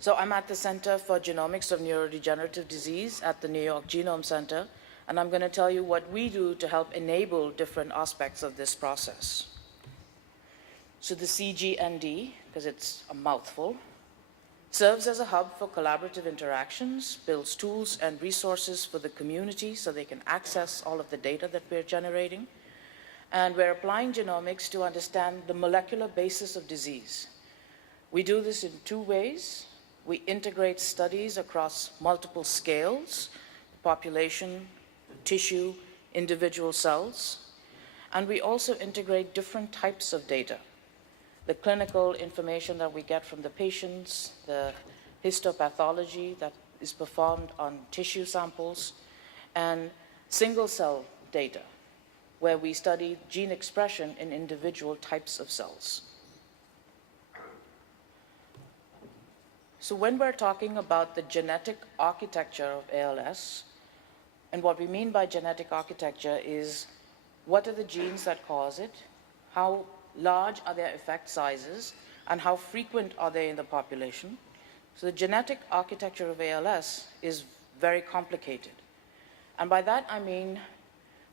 So I'm at the Center for Genomics of Neurodegenerative Disease at the New York Genome Center, and I'm going to tell you what we do to help enable different aspects of this process. So the CGND, because it's a mouthful, serves as a hub for collaborative interactions, builds tools and resources for the community so they can access all of the data that we're generating. And we're applying genomics to understand the molecular basis of disease. We do this in two ways. We integrate studies across multiple scales, population, tissue, individual cells. And we also integrate different types of data. The clinical information that we get from the patients, the histopathology that is performed on tissue samples, and single cell data, where we study gene expression in individual types of cells. So when we're talking about the genetic architecture of ALS, and what we mean by genetic architecture is what are the genes that cause it, how large are their effect sizes, and how frequent are they in the population. So the genetic architecture of ALS is very complicated. And by that I mean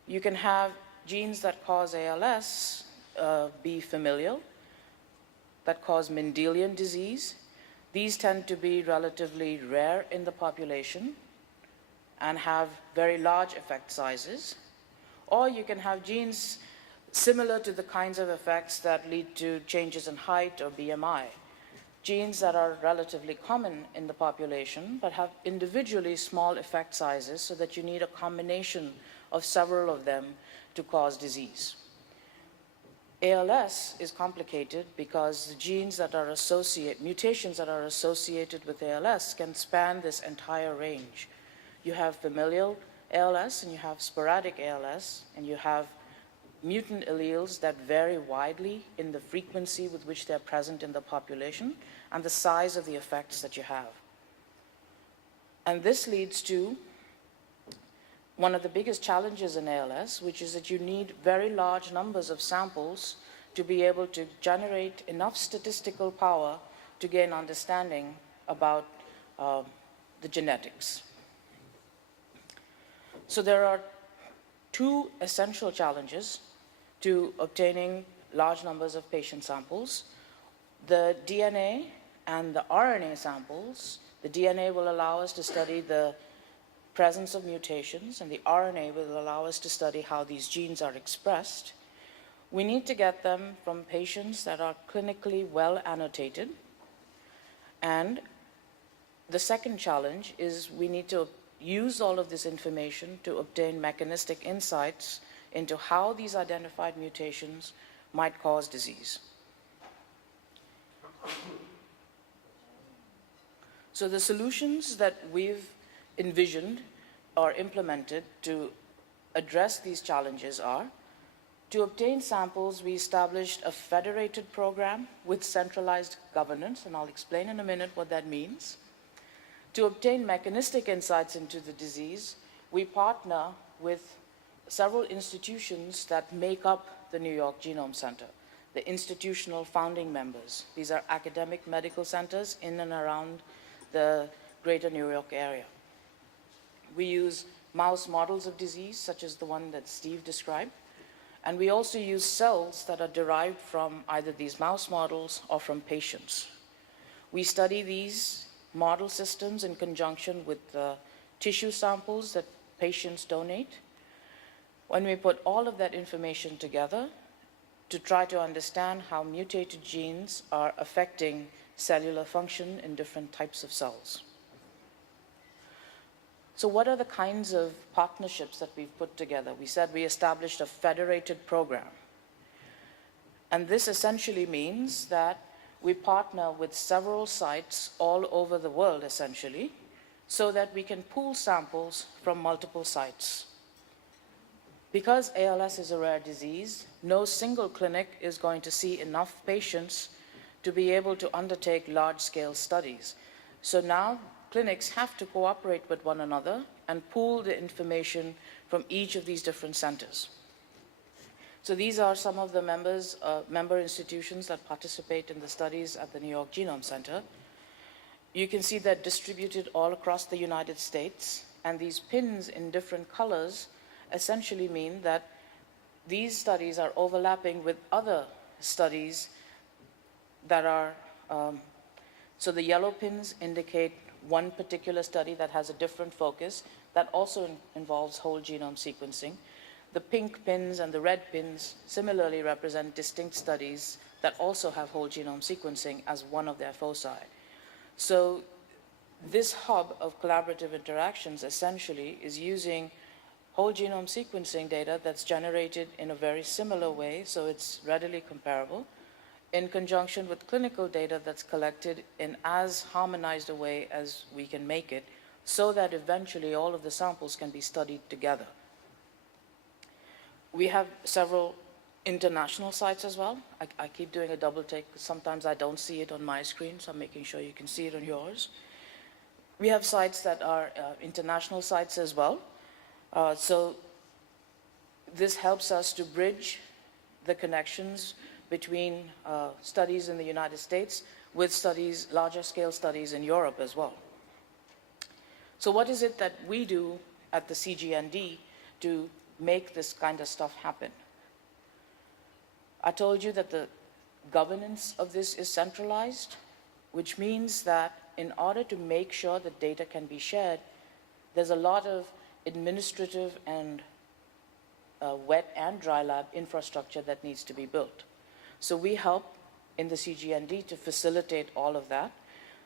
you can have genes that cause ALS be familial, that cause Mendelian disease. These tend to be relatively rare in the population and have very large effect sizes. Or you can have genes similar to the kinds of effects that lead to changes in height or BMI. Genes that are relatively common in the population but have individually small effect sizes so that you need a combination of several of them to cause disease. ALS is complicated because the genes that are mutations that are associated with ALS can span this entire range. You have familial ALS and you have sporadic ALS, and you have mutant alleles that vary widely in the frequency with which they're present in the population and the size of the effects that you have. And this leads to one of the biggest challenges in ALS, which is that you need very large numbers of samples to be able to generate enough statistical power to gain understanding about the genetics. So there are two essential challenges to obtaining large numbers of patient samples. The DNA and the RNA samples. The DNA will allow us to study the presence of mutations, and the RNA will allow us to study how these genes are expressed. We need to get them from patients that are clinically well annotated. And the second challenge is we need to use all of this information to obtain mechanistic insights into how these identified mutations might cause disease. So the solutions that we've envisioned or implemented to address these challenges are: to obtain samples, we established a federated program with centralized governance, and I'll explain in a minute what that means. To obtain mechanistic insights into the disease, we partner with several institutions that make up the New York Genome Center, the institutional founding members. These are academic medical centers in and around the greater New York area. We use mouse models of disease, such as the one that Steve described, and we also use cells that are derived from either these mouse models or from patients. We study these model systems in conjunction with the tissue samples that patients donate. When we put all of that information together to try to understand how mutated genes are affecting cellular function in different types of cells. So what are the kinds of partnerships that we've put together? We said we established a federated program. And this essentially means that we partner with several sites all over the world, essentially, so that we can pool samples from multiple sites. Because ALS is a rare disease, no single clinic is going to see enough patients to be able to undertake large-scale studies. So now clinics have to cooperate with one another and pool the information from each of these different centers. So these are some of the member institutions that participate in the studies at the New York Genome Center. You can see they're distributed all across the United States, and these pins in different colors essentially mean that these studies are overlapping with other studies that are, so the yellow pins indicate one particular study that has a different focus that also involves whole genome sequencing. The pink pins and the red pins similarly represent distinct studies that also have whole genome sequencing as one of their foci. So this hub of collaborative interactions essentially is using whole genome sequencing data that's generated in a very similar way, so it's readily comparable, in conjunction with clinical data that's collected in as harmonized a way as we can make it, so that eventually all of the samples can be studied together. We have several international sites as well. I keep doing a double take because sometimes I don't see it on my screen, so I'm making sure you can see it on yours. We have sites that are international sites as well. So this helps us to bridge the connections between studies in the United States with studies, larger scale studies in Europe as well. So what is it that we do at the CGND to make this kind of stuff happen? I told you that the governance of this is centralized, which means that in order to make sure that data can be shared, there's a lot of administrative and wet and dry lab infrastructure that needs to be built. So we help in the CGND to facilitate all of that.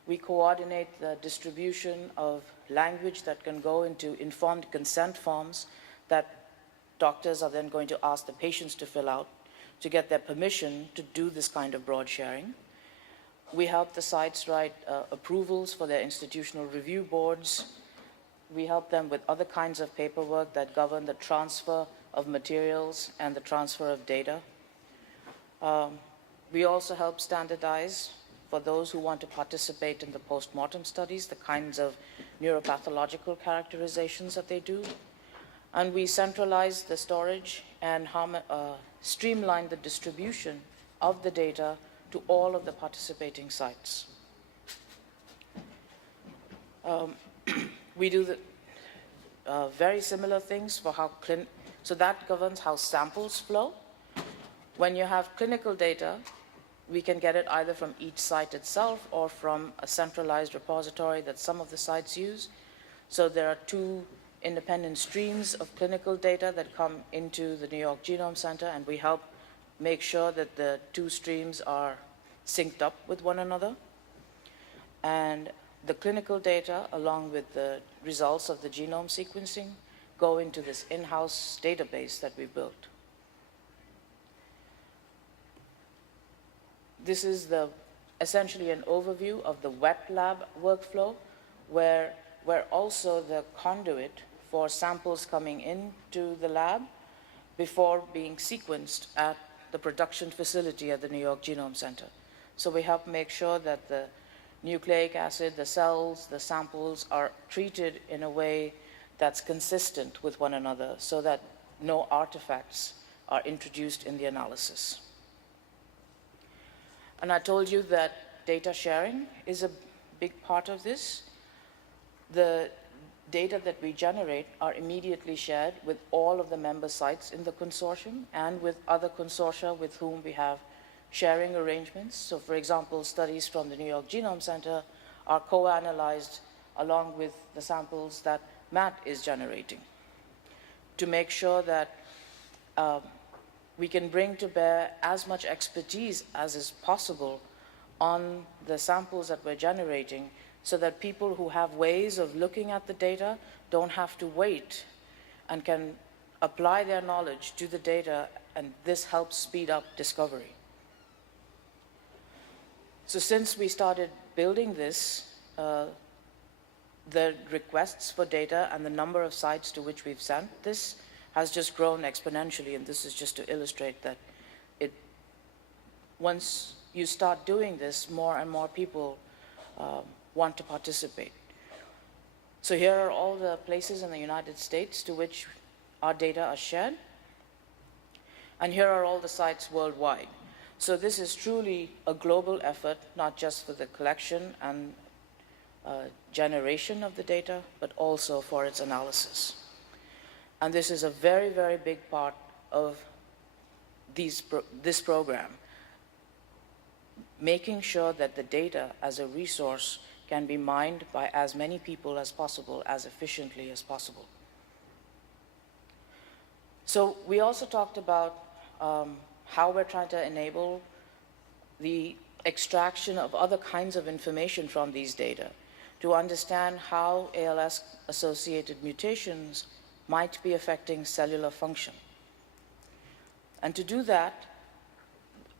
We coordinate the distribution of language that can go into informed consent forms that doctors are then going to ask the patients to fill out to get their permission to do this kind of broad sharing. We help the sites write approvals for their institutional review boards. We help them with other kinds of paperwork that govern the transfer of materials and the transfer of data. We also help standardize for those who want to participate in the post-mortem studies, the kinds of neuropathological characterizations that they do. And we centralize the storage and streamline the distribution of the data to all of the participating sites. We do the very similar things for how so that governs how samples flow. When you have clinical data, we can get it either from each site itself or from a centralized repository that some of the sites use. So there are two independent streams of clinical data that come into the New York Genome Center, and we help make sure that the two streams are synced up with one another. And the clinical data, along with the results of the genome sequencing, go into this in-house database that we built. This is essentially an overview of the wet lab workflow, where we're also the conduit for samples coming into the lab before being sequenced at the production facility at the New York Genome Center. So we help make sure that the nucleic acid, the cells, the samples are treated in a way that's consistent with one another so that no artifacts are introduced in the analysis. And I told you that data sharing is a big part of this. The data that we generate are immediately shared with all of the member sites in the consortium and with other consortia with whom we have sharing arrangements. So for example, studies from the New York Genome Center are co-analyzed along with the samples that Matt is generating to make sure that we can bring to bear as much expertise as is possible on the samples that we're generating, so that people who have ways of looking at the data don't have to wait and can apply their knowledge to the data, and this helps speed up discovery. So since we started building this, the requests for data and the number of sites to which we've sent this has just grown exponentially, and this is just to illustrate that once you start doing this, more and more people want to participate. So here are all the places in the United States to which our data are shared, and here are all the sites worldwide. So this is truly a global effort, not just for the collection and generation of the data, but also for its analysis. And this is a very, very big part of this program, making sure that the data as a resource can be mined by as many people as possible, as efficiently as possible. So we also talked about how we're trying to enable the extraction of other kinds of information from these data to understand how ALS-associated mutations might be affecting cellular function. And to do that,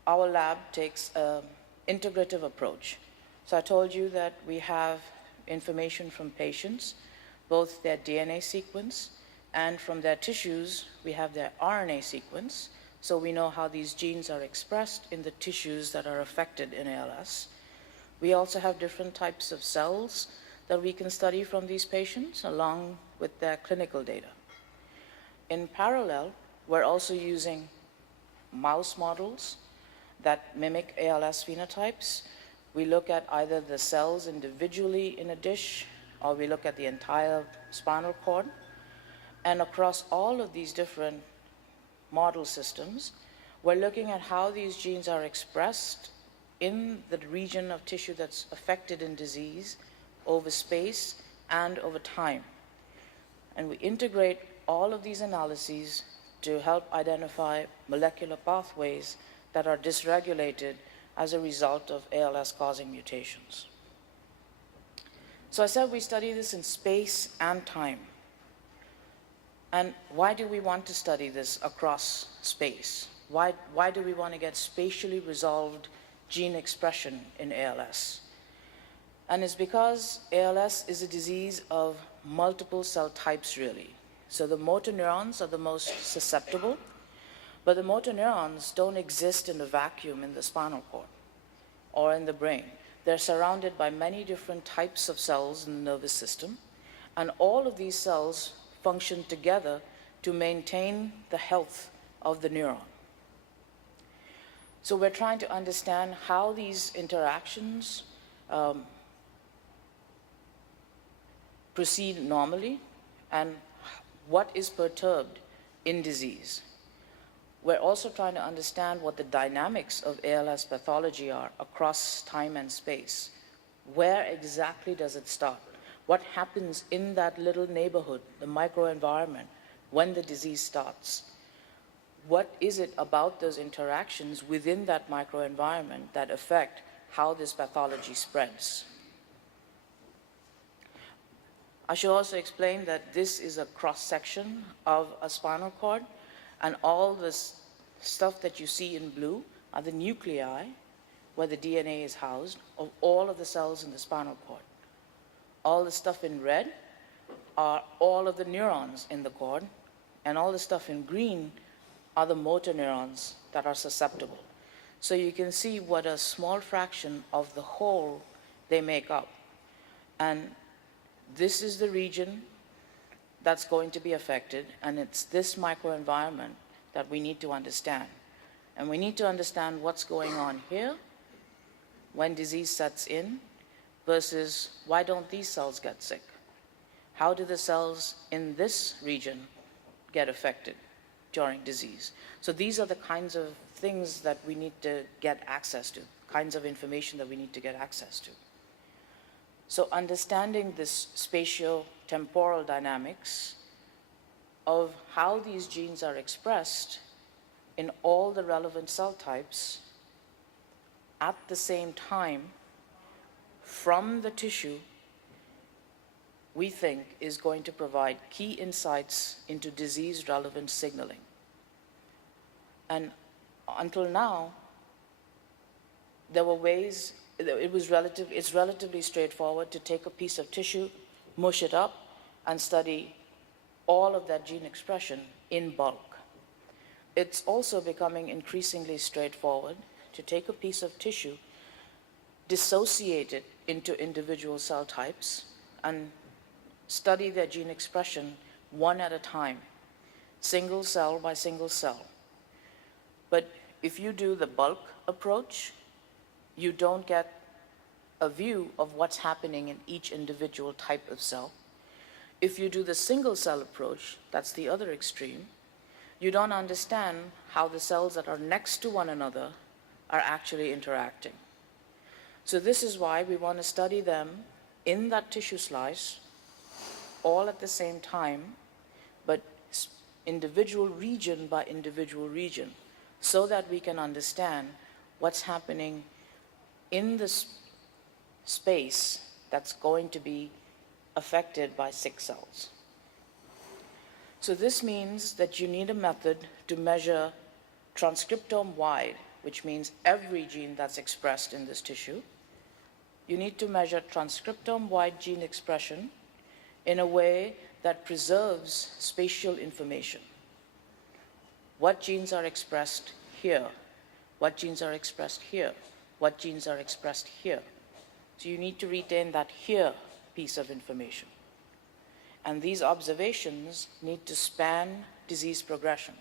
our lab takes an integrative approach. So I told you that we have information from patients, both their DNA sequence, and from their tissues, we have their RNA sequence, so we know how these genes are expressed in the tissues that are affected in ALS. We also have different types of cells that we can study from these patients, along with their clinical data. In parallel, we're also using mouse models that mimic ALS phenotypes. We look at either the cells individually in a dish, or we look at the entire spinal cord. And across all of these different model systems, we're looking at how these genes are expressed in the region of tissue that's affected in disease over space and over time. And we integrate all of these analyses to help identify molecular pathways that are dysregulated as a result of ALS-causing mutations. So I said we study this in space and time. And why do we want to study this across space? Why do we want to get spatially resolved gene expression in ALS? And it's because ALS is a disease of multiple cell types, really. So the motor neurons are the most susceptible, but the motor neurons don't exist in a vacuum in the spinal cord or in the brain. They're surrounded by many different types of cells in the nervous system, and all of these cells function together to maintain the health of the neuron. So we're trying to understand how these interactions proceed normally and what is perturbed in disease. We're also trying to understand what the dynamics of ALS pathology are across time and space. Where exactly does it start? What happens in that little neighborhood, the microenvironment, when the disease starts? What is it about those interactions within that microenvironment that affect how this pathology spreads? I should also explain that this is a cross-section of a spinal cord, and all this stuff that you see in blue are the nuclei, where the DNA is housed, of all of the cells in the spinal cord. All the stuff in red are all of the neurons in the cord, and all the stuff in green are the motor neurons that are susceptible. So you can see what a small fraction of the whole they make up. And this is the region that's going to be affected, and it's this microenvironment that we need to understand. And we need to understand what's going on here when disease sets in, versus why don't these cells get sick? How do the cells in this region get affected during disease? So these are the kinds of things that we need to get access to, kinds of information that we need to get access to. So understanding this spatio-temporal dynamics of how these genes are expressed in all the relevant cell types at the same time from the tissue, we think is going to provide key insights into disease-relevant signaling. And until now, there were ways, it's relatively straightforward to take a piece of tissue, mush it up, and study all of that gene expression in bulk. It's also becoming increasingly straightforward to take a piece of tissue, dissociate it into individual cell types, and study their gene expression one at a time, single cell by single cell. But if you do the bulk approach, you don't get a view of what's happening in each individual type of cell. If you do the single cell approach, that's the other extreme, you don't understand how the cells that are next to one another are actually interacting. So this is why we want to study them in that tissue slice all at the same time, but individual region by individual region, so that we can understand what's happening in the space that's going to be affected by sick cells. So this means that you need a method to measure transcriptome-wide, which means every gene that's expressed in this tissue. You need to measure transcriptome-wide gene expression in a way that preserves spatial information. What genes are expressed here? What genes are expressed here? What genes are expressed here? So you need to retain that here piece of information. And these observations need to span disease progression.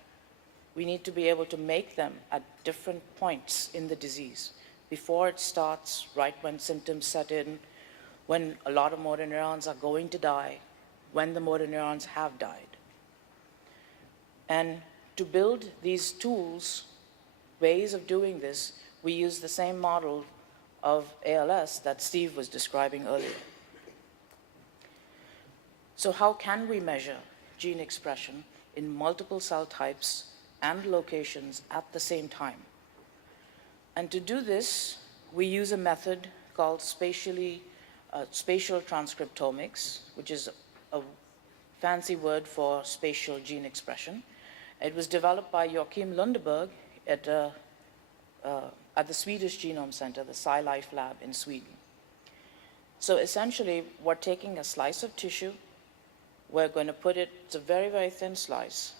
We need to be able to make them at different points in the disease, before it starts, right when symptoms set in, when a lot of motor neurons are going to die, when the motor neurons have died. And to build these tools, ways of doing this, we use the same model of ALS that Steve was describing earlier. So how can we measure gene expression in multiple cell types and locations at the same time? And to do this, we use a method called spatial transcriptomics, which is a fancy word for spatial gene expression. It was developed by Joachim Lundeberg at the Swedish Genome Center, the SciLife lab in Sweden. So essentially, we're taking a slice of tissue. We're going to put it, it's a very, very thin slice.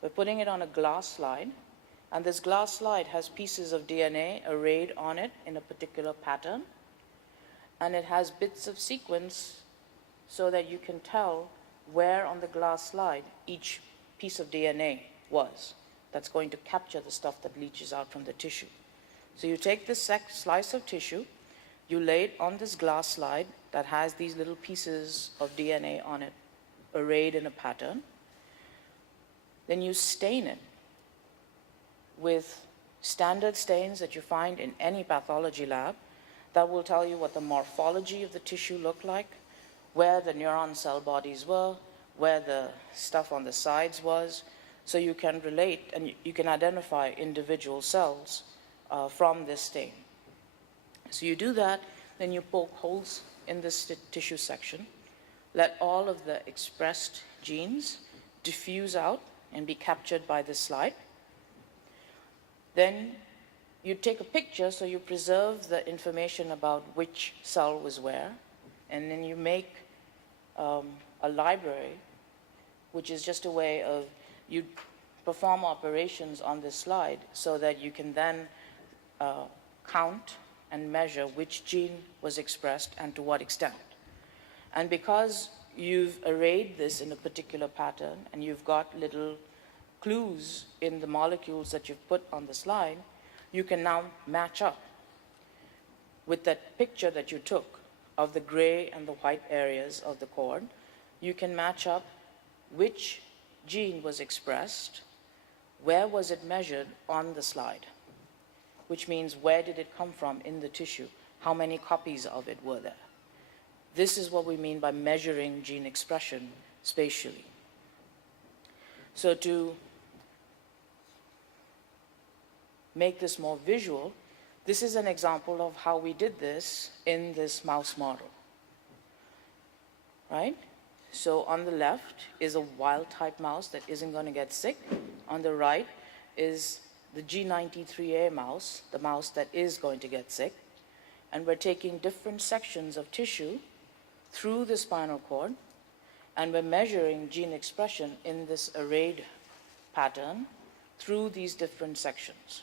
We're putting it on a glass slide, and this glass slide has pieces of DNA arrayed on it in a particular pattern, and it has bits of sequence so that you can tell where on the glass slide each piece of DNA was. That's going to capture the stuff that leaches out from the tissue. So you take this slice of tissue, you lay it on this glass slide that has these little pieces of DNA on it, arrayed in a pattern. Then you stain it with standard stains that you find in any pathology lab that will tell you what the morphology of the tissue looked like, where the neuron cell bodies were, where the stuff on the sides was, so you can relate and you can identify individual cells from this stain. So you do that, then you poke holes in this tissue section, let all of the expressed genes diffuse out and be captured by this slide. Then you take a picture, so you preserve the information about which cell was where, and then you make a library, which is just a way of, you perform operations on this slide so that you can then count and measure which gene was expressed and to what extent. And because you've arrayed this in a particular pattern and you've got little clues in the molecules that you've put on the slide, you can now match up with that picture that you took of the gray and the white areas of the cord. You can match up which gene was expressed, where was it measured on the slide, which means where did it come from in the tissue, how many copies of it were there. This is what we mean by measuring gene expression spatially. So to make this more visual, this is an example of how we did this in this mouse model, right? So on the left is a wild-type mouse that isn't going to get sick. On the right is the G93A mouse, the mouse that is going to get sick. And we're taking different sections of tissue through the spinal cord, and we're measuring gene expression in this arrayed pattern through these different sections.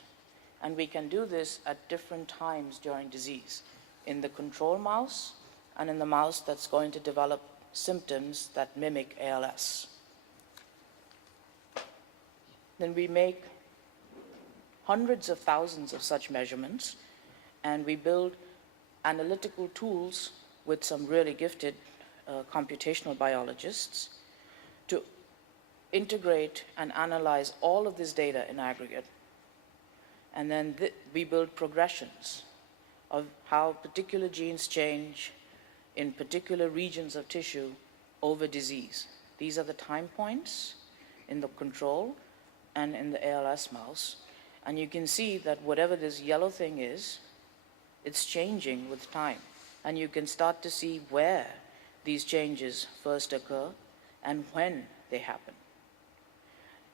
And we can do this at different times during disease, in the control mouse and in the mouse that's going to develop symptoms that mimic ALS. Then we make hundreds of thousands of such measurements, and we build analytical tools with some really gifted computational biologists to integrate and analyze all of this data in aggregate. And then we build progressions of how particular genes change in particular regions of tissue over disease. These are the time points in the control and in the ALS mouse. And you can see that whatever this yellow thing is, it's changing with time. And you can start to see where these changes first occur and when they happen.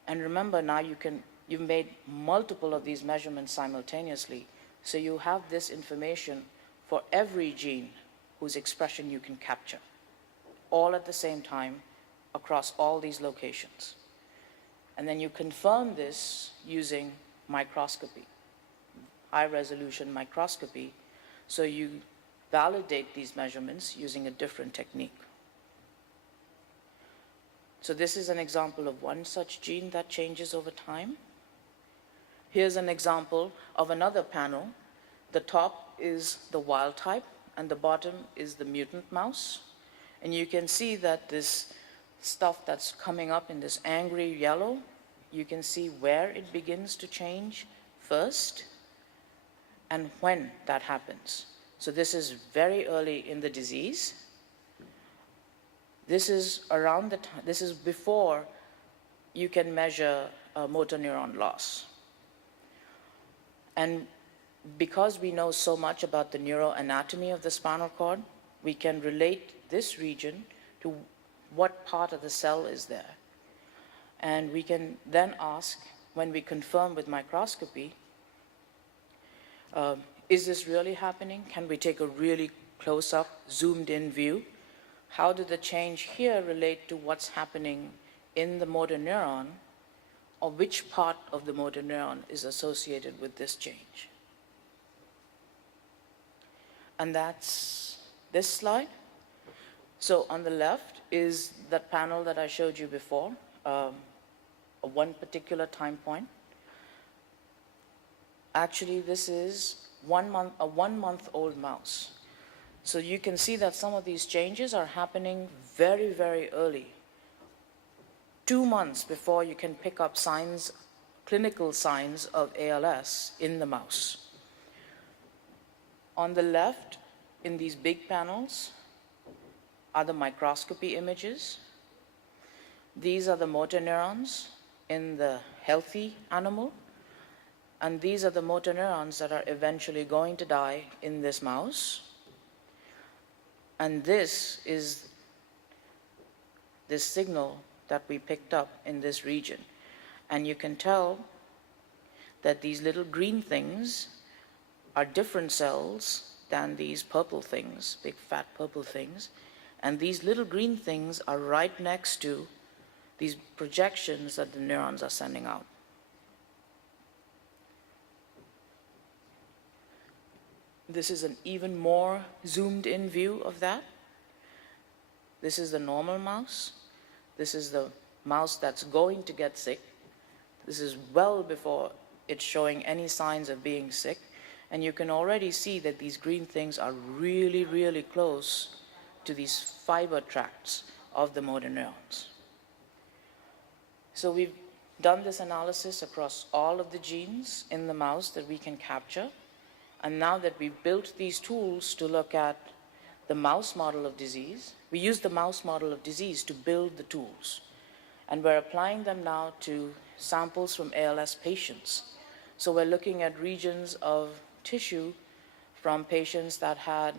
And remember, now you've made multiple of these measurements simultaneously, so you have this information for every gene whose expression you can capture, all at the same time across all these locations. And then you confirm this using microscopy, high-resolution microscopy, so you validate these measurements using a different technique. So this is an example of one such gene that changes over time. Here's an example of another panel. The top is the wild type, and the bottom is the mutant mouse. And you can see that this stuff that's coming up in this angry yellow, you can see where it begins to change first and when that happens. So this is very early in the disease. This is around the time, this is before you can measure motor neuron loss. And because we know so much about the neuroanatomy of the spinal cord, we can relate this region to what part of the cell is there. And we can then ask, when we confirm with microscopy, is this really happening? Can we take a really close-up, zoomed-in view? How did the change here relate to what's happening in the motor neuron, or which part of the motor neuron is associated with this change? And that's this slide. So on the left is that panel that I showed you before, one particular time point. Actually, this is a one-month-old mouse. So you can see that some of these changes are happening very, very early. 2 months before you can pick up signs, clinical signs of ALS in the mouse. On the left, in these big panels, are the microscopy images. These are the motor neurons in the healthy animal. And these are the motor neurons that are eventually going to die in this mouse. And this is this signal that we picked up in this region. And you can tell that these little green things are different cells than these purple things, big fat purple things. And these little green things are right next to these projections that the neurons are sending out. This is an even more zoomed in view of that. This is the normal mouse. This is the mouse that's going to get sick. This is well before it's showing any signs of being sick. And you can already see that these green things are really, really close to these fiber tracts of the motor neurons. So we've done this analysis across all of the genes in the mouse that we can capture. And now that we've built these tools to look at the mouse model of disease, we use the mouse model of disease to build the tools. And we're applying them now to samples from ALS patients. So we're looking at regions of tissue from patients that had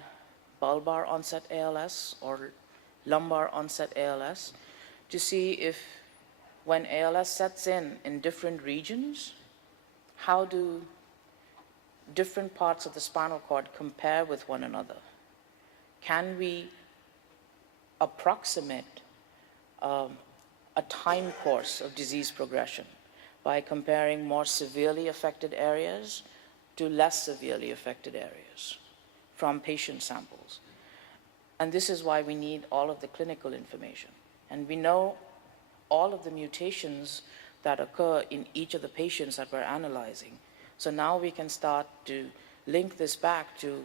bulbar onset ALS or lumbar onset ALS to see if when ALS sets in different regions, how do different parts of the spinal cord compare with one another? Can we approximate a time course of disease progression by comparing more severely affected areas to less severely affected areas from patient samples? And this is why we need all of the clinical information. And we know all of the mutations that occur in each of the patients that we're analyzing. So now we can start to link this back to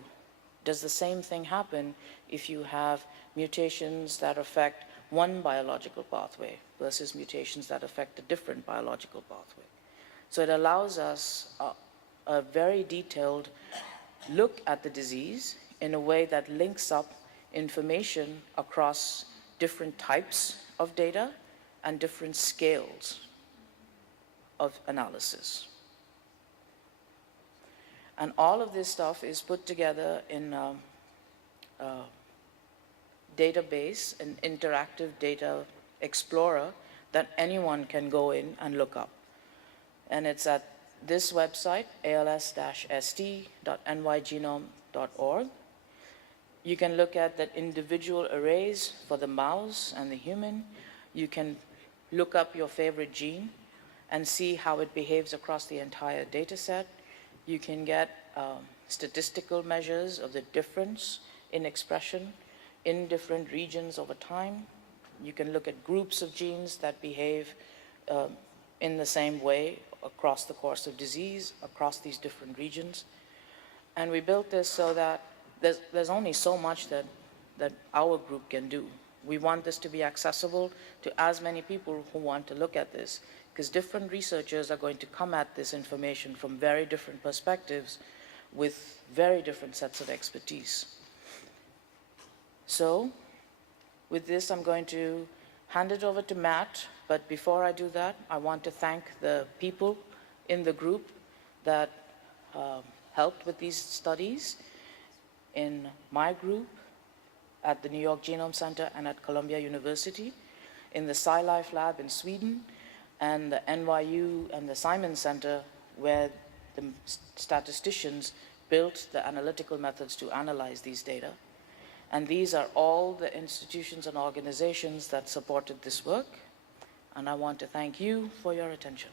Does the same thing happen if you have mutations that affect one biological pathway versus mutations that affect a different biological pathway? So it allows us a very detailed look at the disease in a way that links up information across different types of data and different scales of analysis. And all of this stuff is put together in a database, an interactive data explorer that anyone can go in and look up. And it's at this website, als-st.nygenome.org. You can look at the individual arrays for the mouse and the human. You can look up your favorite gene and see how it behaves across the entire data set. You can get statistical measures of the difference in expression in different regions over time. You can look at groups of genes that behave in the same way across the course of disease, across these different regions. And we built this so that there's only so much that our group can do. We want this to be accessible to as many people who want to look at this, because different researchers are going to come at this information from very different perspectives with very different sets of expertise. So with this, I'm going to hand it over to Matt, but before I do that, I want to thank the people in the group that helped with these studies, in my group at the New York Genome Center and at Columbia University, in the SciLife Lab in Sweden, and the NYU and the Simon Center, where the statisticians built the analytical methods to analyze these data. And these are all the institutions and organizations that supported this work. And I want to thank you for your attention.